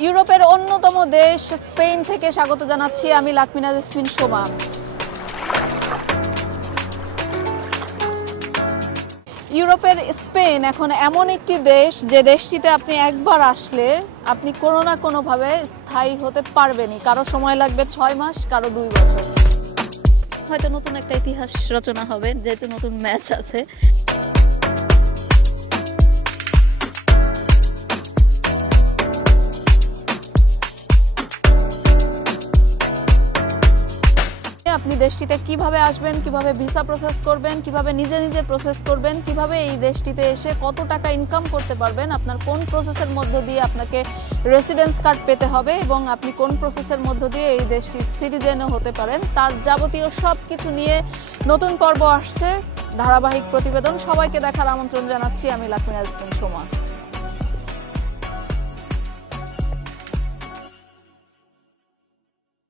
ইউরোপের অন্যতম দেশ স্পেন থেকে স্বাগত জানাচ্ছি আমি লাকমিনা জেসমিন সোমা। ইউরোপের স্পেন এখন এমন একটি দেশ যে দেশটিতে আপনি একবার আসলে আপনি কোনো না কোনোভাবে স্থায়ী হতে পারবেনই। কারও সময় লাগবে ছয় মাস, কারও দুই বছর। হয়তো নতুন একটা ইতিহাস রচনা হবে, যেহেতু নতুন ম্যাচ আছে। আপনি দেশটিতে কীভাবে আসবেন, কীভাবে ভিসা প্রসেস করবেন, কীভাবে নিজে নিজে প্রসেস করবেন, কীভাবে এই দেশটিতে এসে কত টাকা ইনকাম করতে পারবেন, আপনার কোন প্রসেসের মধ্য দিয়ে আপনাকে রেসিডেন্স কার্ড পেতে হবে এবং আপনি কোন প্রসেসের মধ্য দিয়ে এই দেশটির সিটিজেনও হতে পারেন, তার যাবতীয় সব কিছু নিয়ে নতুন পর্ব আসছে। ধারাবাহিক প্রতিবেদন সবাইকে দেখার আমন্ত্রণ জানাচ্ছি। আমি ইসমিন সোমা।